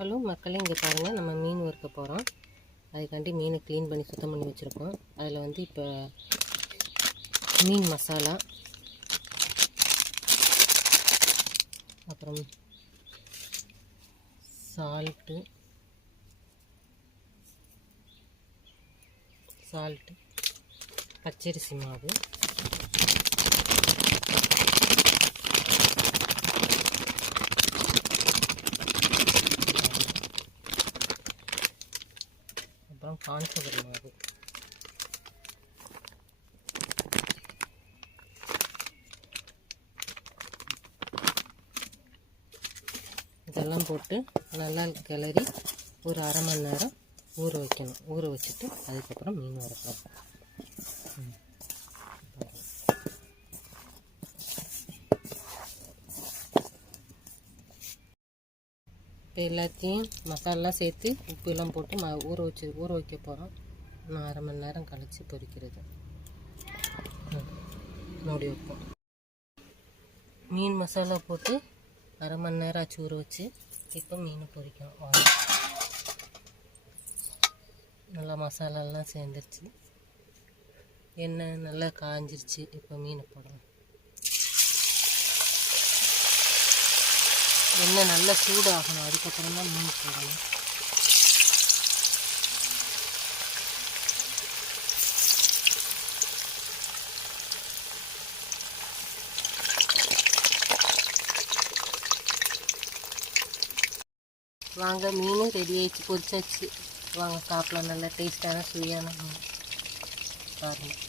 Hello மக்களே, இங்கே பாருங்கள், நம்ம மீன் வறுக்க போகிறோம். அதுக்காண்டி மீனை க்ளீன் பண்ணி சுத்தம் பண்ணி வச்சுருக்கோம். அதில் வந்து இப்போ மீன் மசாலா, அப்புறம் சால்ட்டு, பச்சரிசி மாவு, அப்புறம் கான்ஃப்ளவர் மாவு, இதெல்லாம் போட்டு நல்லா கிளறி ஒரு அரை மணி நேரம் ஊற வைக்கணும். ஊற வச்சுட்டு அதுக்கப்புறம் மீன் வறுக்கணும். இப்போ எல்லாத்தையும் மசாலெலாம் சேர்த்து உப்புலாம் போட்டு ஊற வைக்க போகிறோம். நான் அரை மணி நேரம் கழித்து பொரிக்கிறது. மூடி வைப்போம். மீன் மசாலா போட்டு அரை மணி நேரம் ஆச்சு ஊற வச்சு. இப்போ மீன் பொரிக்கணும். நல்லா மசாலாலாம் சேர்ந்துருச்சு, எண்ணெய் நல்லா காஞ்சிருச்சு. இப்போ மீனை போடணும். எண்ணெய் நல்லா சூடாகணும், அதுக்கப்புறம் தான் மீன் போடணும். வாங்க, மீன் ரெடி ஆகிடுச்சு, பொரிச்சாச்சு. வாங்க சாப்பிடலாம். நல்லா டேஸ்டான சுவையான மீன் பாருங்கள்.